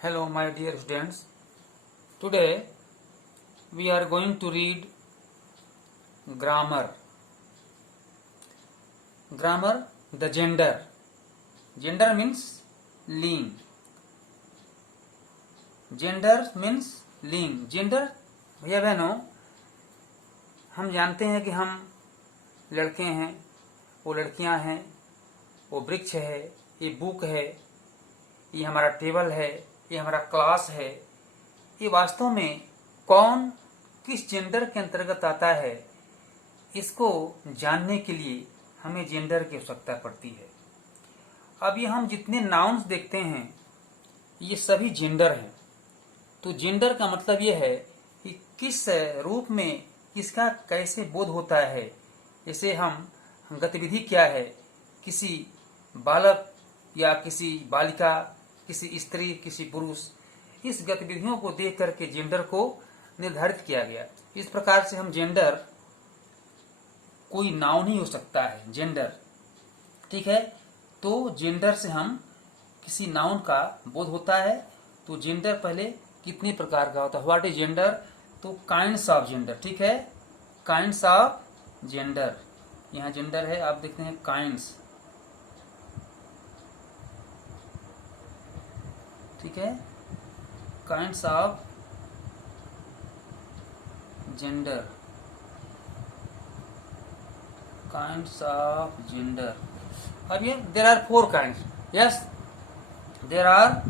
Hello, my dear students. Today we are going to read grammar. Grammar, the gender. Gender means लिंग. Gender means लिंग. Gender, भैया बहनों, हम जानते हैं कि हम लड़के हैं, वो लड़कियां हैं, वो वृक्ष है, ये बुक है, ये हमारा टेबल है, ये हमारा क्लास है. ये वास्तव में कौन किस जेंडर के अंतर्गत आता है, इसको जानने के लिए हमें जेंडर की आवश्यकता पड़ती है. अब ये हम जितने नाउन्स देखते हैं ये सभी जेंडर हैं. तो जेंडर का मतलब ये है कि किस रूप में किसका कैसे बोध होता है. जैसे हम गतिविधि क्या है, किसी बालक या किसी बालिका, किसी स्त्री, किसी पुरुष, इस गतिविधियों को देख करके जेंडर को निर्धारित किया गया. इस प्रकार से हम जेंडर कोई नाउन ही हो सकता है. जेंडर, ठीक है. तो जेंडर से हम किसी नाउन का बोध होता है. तो जेंडर पहले कितने प्रकार का होता है, व्हाट इज जेंडर. तो काइंड्स ऑफ जेंडर, ठीक है, काइंड्स ऑफ जेंडर. यहाँ जेंडर है, आप देखते हैं काइंड्स, ठीक है, kinds of gender, kinds of gender. अब ये there are 4 kinds. Yes, there are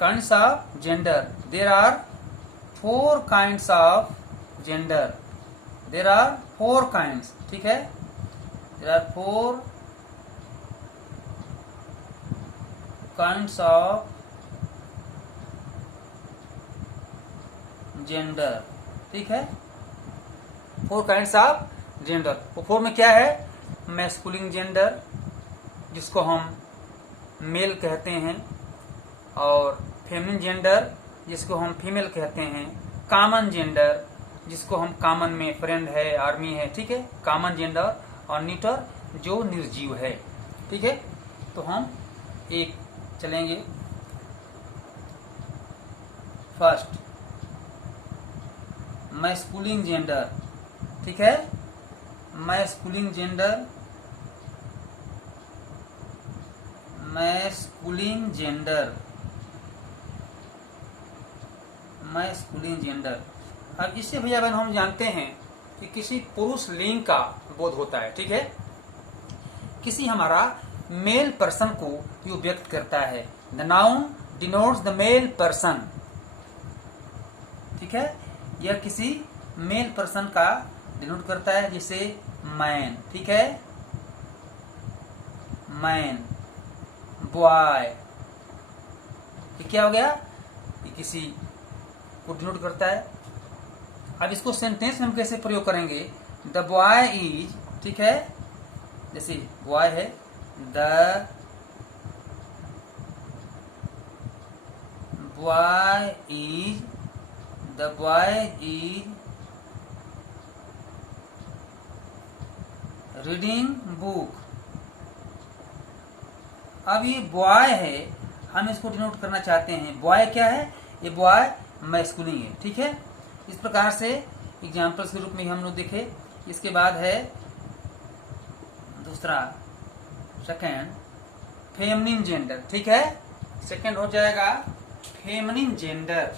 kinds of gender. There are 4 kinds of gender. There are 4 kinds, ठीक है. There are 4 kinds of gender, ठीक है. 4 kinds of gender. वो 4 में क्या है, मैस्कुलिन जेंडर जिसको हम मेल कहते हैं, और फेमिनिन जेंडर जिसको हम फीमेल कहते हैं, कॉमन जेंडर जिसको हम कॉमन में फ्रेंड है, आर्मी है, ठीक है, कॉमन जेंडर, और न्यूटर जो निर्जीव है, ठीक है. तो हम एक चलेंगे. फर्स्ट मैस्कुलिन जेंडर, ठीक है. Masculine gender, masculine gender, masculine gender. अब इससे भैया बहन हम जानते हैं कि किसी पुरुष लिंग का बोध होता है, ठीक है. किसी हमारा मेल पर्सन को यो व्यक्त करता है. The noun denotes the male person, ठीक है. यह किसी मेल पर्सन का डिनोट करता है, जैसे मैन, ठीक है, मैन, बॉय. ये क्या हो गया, ये किसी को डिनोट करता है. अब इसको सेंटेंस में हम कैसे प्रयोग करेंगे. द बॉय इज, ठीक है, जैसे बॉय है, the boy is, the boy is reading book. अब ये बॉय है, हम इसको डिनोट करना चाहते हैं. बॉय क्या है, ये बॉय मैस्कुलिन है, ठीक है. इस प्रकार से एग्जाम्पल्स के रूप में हम लोग देखे. इसके बाद है दूसरा, सेकेंड, फेमिनिन जेंडर, ठीक है. सेकेंड हो जाएगा फेमिनिन जेंडर.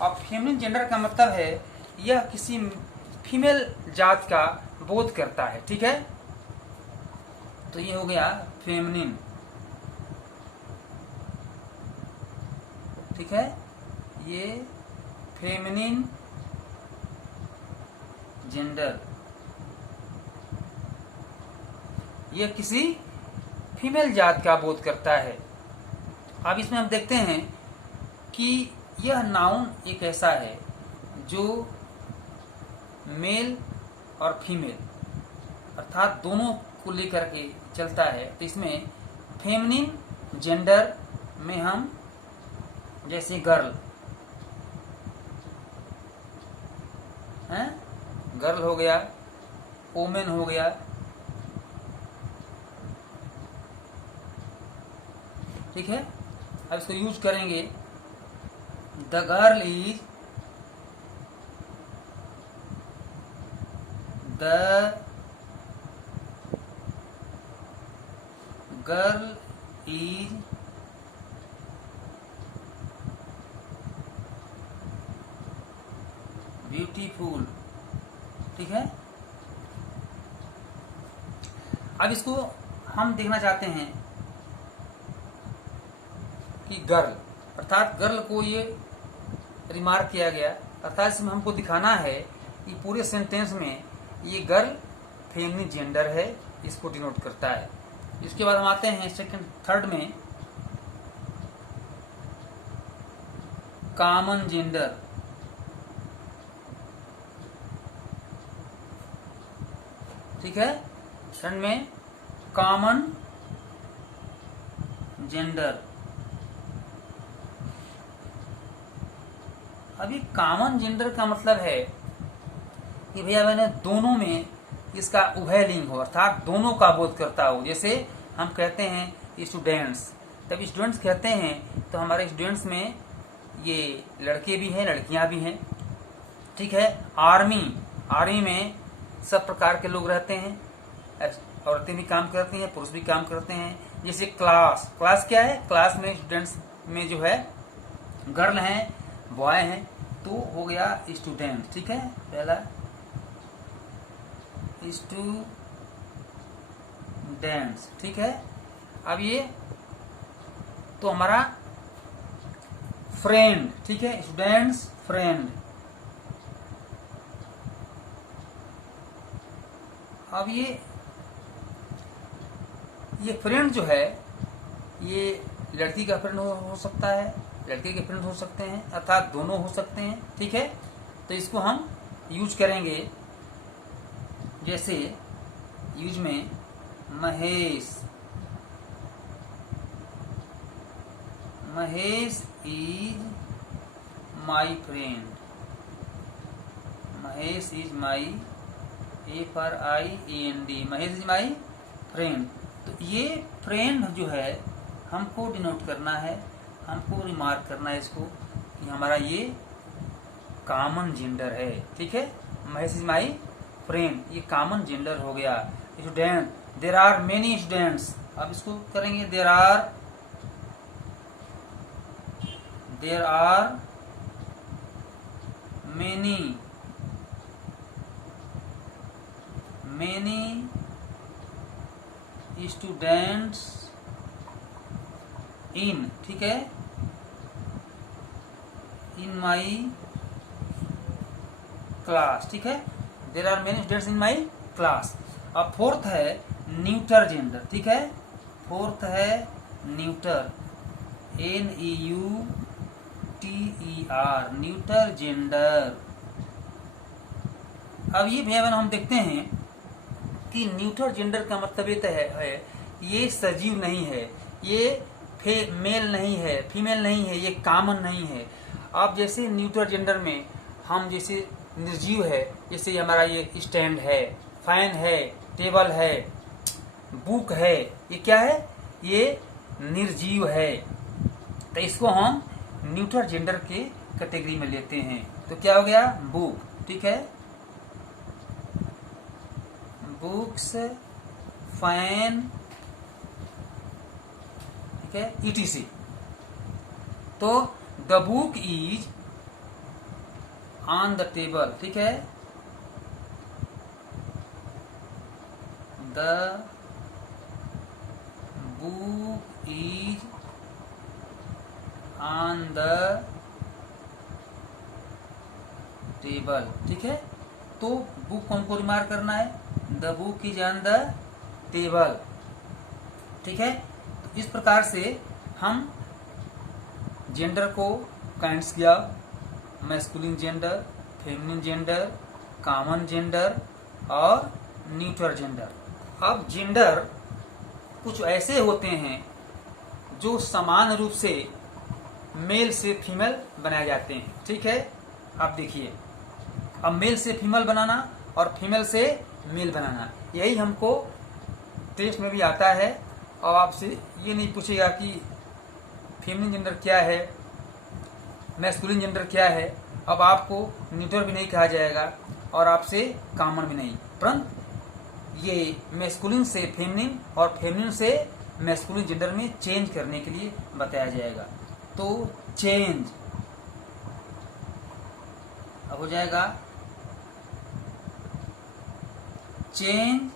और फेमिनिन जेंडर का मतलब है यह किसी फीमेल जात का बोध करता है, ठीक है. तो ये हो गया फेमिनिन, ठीक है. ये फेमिनिन जेंडर, ये किसी फीमेल जात का बोध करता है. अब इसमें हम देखते हैं कि यह नाउन एक ऐसा है जो मेल और फीमेल अर्थात दोनों को लेकर के चलता है. तो इसमें फेमिनिन जेंडर में हम जैसे गर्ल है, गर्ल हो गया, ओमेन हो गया, ठीक है। अब इसको यूज करेंगे, द गर्ल इज ब्यूटीफुल, ठीक है। अब इसको हम देखना चाहते हैं कि गर्ल, अर्थात गर्ल को ये रिमार्क किया गया, अर्थात इसमें हमको दिखाना है कि पूरे सेंटेंस में ये गर्ल फेमिनिन जेंडर है, इसको डिनोट करता है। इसके बाद हम आते हैं सेकंड थर्ड में, कॉमन जेंडर, ठीक है। थर्ड में कॉमन जेंडर। अभी कॉमन जेंडर का मतलब है कि भैया मैंने दोनों में इसका उभय लिंग हो, अर्थात दोनों का बोध करता हो। जैसे हम कहते हैं स्टूडेंट्स, तब स्टूडेंट्स कहते हैं तो हमारे स्टूडेंट्स में ये लड़के भी हैं, लड़कियां भी हैं, ठीक है। आर्मी में सब प्रकार के लोग रहते हैं, औरतें भी काम करती हैं, पुरुष भी काम करते हैं। जैसे क्लास क्या है, क्लास में स्टूडेंट्स में जो है गर्ल हैं, बॉय हैं, तो हो गया स्टूडेंट, ठीक है। पहला स्टूडेंट्स, ठीक है। अब ये तो हमारा फ्रेंड, ठीक है, स्टूडेंट्स फ्रेंड। अब ये फ्रेंड जो है ये लड़की का फ्रेंड हो सकता है, लड़के के फ्रेंड हो सकते हैं, अर्थात दोनों हो सकते हैं, ठीक है। तो इसको हम यूज करेंगे, जैसे यूज में Mahesh is my friend, Mahesh is my FRIEND, Mahesh is my friend. तो ये फ्रेंड जो है हमको डिनोट करना है, हमको रिमार्क करना है इसको कि हमारा ये कॉमन जेंडर है, ठीक है। महेश इज माई फ्रेंड, ये कॉमन जेंडर हो गया। Student, there are many students, अब इसको करेंगे there are many students in, ठीक है, इन माई क्लास, ठीक है। There are many students in my class. अब फोर्थ है न्यूटर जेंडर, ठीक है। फोर्थ है न्यूटर, NEUTER, न्यूटर जेंडर। अब ये भैया हम देखते हैं कि न्यूटर जेंडर का मतलब ये है ये सजीव नहीं है, ये मेल नहीं है, फीमेल नहीं है, ये कॉमन नहीं है। अब जैसे न्यूटर जेंडर में हम जैसे निर्जीव है, जैसे हमारा ये स्टैंड है, फैन है, टेबल है, बुक है, ये क्या है, ये निर्जीव है। तो इसको हम न्यूटर जेंडर के कैटेगरी में लेते हैं। तो क्या हो गया, बुक, ठीक है, बुक्स, फैन, ठीक है, ETC। तो the book is on the table, ठीक है, the book is on the table, ठीक है। तो बुक को हमको रिमार्क करना है, the book is on the table, ठीक है। तो इस प्रकार से हम जेंडर को काइंड्स किया, masculine gender, feminine gender, common gender और न्यूटर जेंडर। अब जेंडर कुछ ऐसे होते हैं जो समान रूप से मेल से फीमेल बनाए जाते हैं, ठीक है। अब देखिए, अब मेल से फीमेल बनाना और फीमेल से मेल बनाना। यही हमको टेस्ट में भी आता है। और आपसे ये नहीं पूछेगा कि फीमेल जेंडर क्या है, मैस्कुलिन जेंडर क्या है। अब आपको न्यूट्रल भी नहीं कहा जाएगा और आपसे कॉमन भी नहीं, परंतु ये मैस्कुलिन से फेमिनिन और फेमिनिन से मैस्कुलिन जेंडर में चेंज करने के लिए बताया जाएगा। तो चेंज अब हो जाएगा चेंज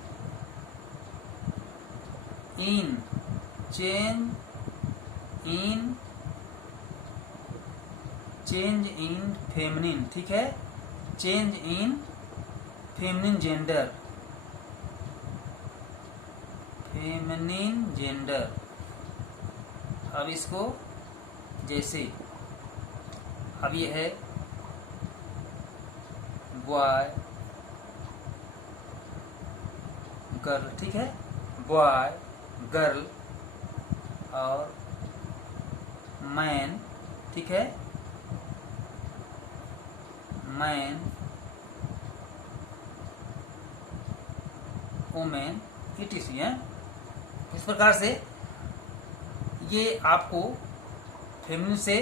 इन फेमिनिन, ठीक है, चेंज इन फेमिनिन जेंडर, अब इसको जैसे अब ये है बॉय गर्ल, ठीक है, बॉय गर्ल और मैन, ठीक है, मैन वुमेन etc है। इस प्रकार से ये आपको फेमिनिन से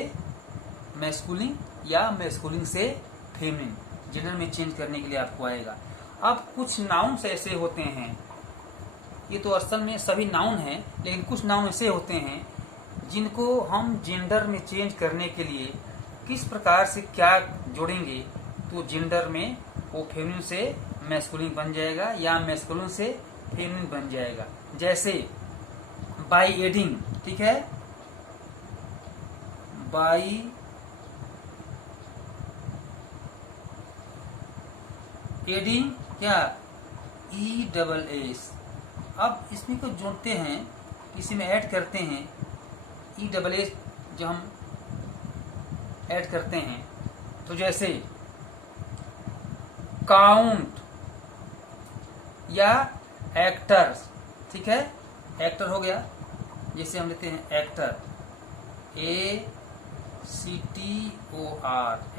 मैस्कुलिन या मैस्कुलिन से फेमिनिन जेंडर में चेंज करने के लिए आपको आएगा। अब कुछ नाउन्स ऐसे होते हैं, ये तो असल में सभी नाउन हैं, लेकिन कुछ नाउन ऐसे होते हैं जिनको हम जेंडर में चेंज करने के लिए किस प्रकार से क्या जोड़ेंगे तो जेंडर में वो फेमिनिन से मैस्कुलिन बन जाएगा या मैस्कुलिन से फेमिनिन बन जाएगा। जैसे बाई एडिंग, ठीक है, बाई एडिंग क्या ESS। अब इसमें को जोड़ते हैं, इसी में ऐड करते हैं ESS जब हम ऐड करते हैं तो जैसे काउंट या एक्टर्स, ठीक है, एक्टर हो गया, जैसे हम लेते हैं एक्टर ACTOR,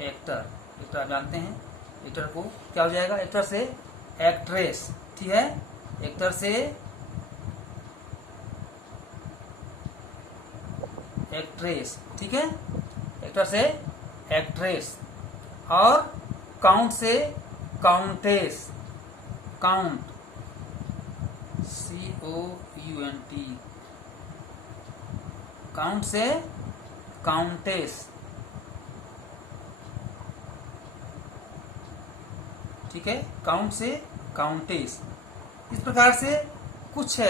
एक्टर, एक्टर आप जानते हैं, एक्टर को क्या हो जाएगा, एक्टर से एक्ट्रेस, ठीक है, एक्टर से एक्ट्रेस, ठीक है, एक्टर से एक्ट्रेस, और काउंट से काउंटेस, काउंट COUNT, काउंट से काउंटेस, ठीक है, काउंट से काउंटेस। इस प्रकार से कुछ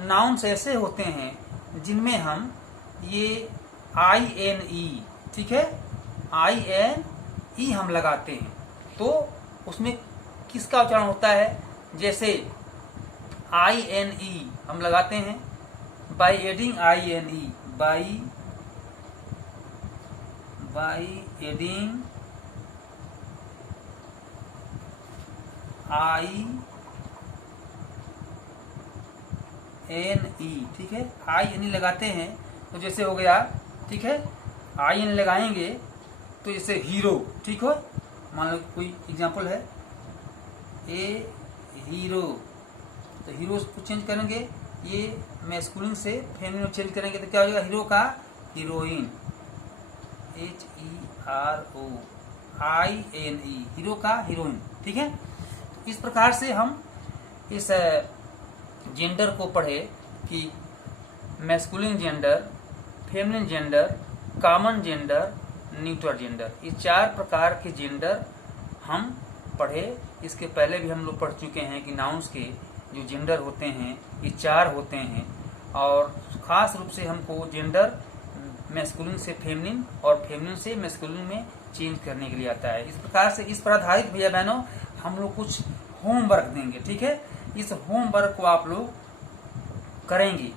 नाउन्स ऐसे होते हैं जिनमें हम ये INE, ठीक है, INE हम लगाते हैं तो उसमें किसका उच्चारण होता है, जैसे INE हम लगाते हैं by adding INE, by adding INE, ठीक है, INE लगाते हैं तो जैसे हो गया, ठीक है, IN लगाएंगे तो जैसे हीरो, ठीक हो, मान लो कोई एग्जांपल है हीरो, तो हीरो को चेंज करेंगे, ये मैस्कुलिन से फेमिनिन चेंज करेंगे तो क्या हो जाएगा, हीरो का हीरोइन, HEROINE, हीरो का हीरोइन, ठीक है। इस प्रकार से हम इस जेंडर को पढ़े कि masculine gender, feminine gender, common gender, neutral gender, ये 4 प्रकार के जेंडर हम पढ़े। इसके पहले भी हम लोग पढ़ चुके हैं कि नाउन्स के जो जेंडर होते हैं ये 4 होते हैं और खास रूप से हमको जेंडर मैस्कुलिन से फेमिनिन और फेमिनिन से मैस्कुलिन में चेंज करने के लिए आता है। इस प्रकार से इस पर आधारित भैया बहनों हम लोग कुछ होमवर्क देंगे, ठीक है, इस होमवर्क को आप लोग करेंगे।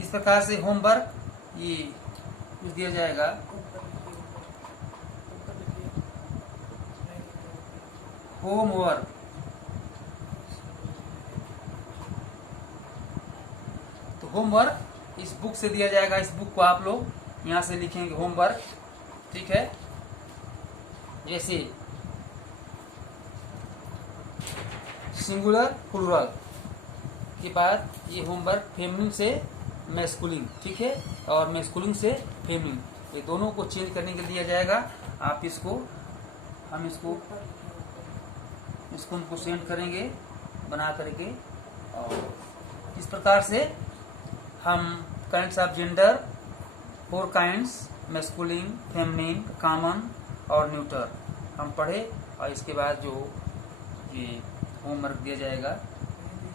इस प्रकार से होमवर्क ये कुछ दिया जाएगा, होमवर्क, तो होमवर्क इस बुक से दिया जाएगा। इस बुक को आप लोग यहाँ से लिखेंगे होमवर्क, ठीक है, जैसे सिंगुलर प्लूरल के बाद ये होमवर्क फेमिनिन से मैस्कुलिन, ठीक है, और मैस्कुलिन से फेमिनिन, ये दोनों को चेंज करने के लिए दिया जाएगा। आप इसको हम इसको हमको सेंड करेंगे बना करके। और इस प्रकार से हम kinds of gender 4 kinds masculine, feminine, common और न्यूटर हम पढ़े। और इसके बाद जो ये होमवर्क दिया जाएगा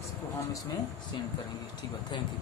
इसको हम इसमें सेंड करेंगे। ठीक है, थैंक यू।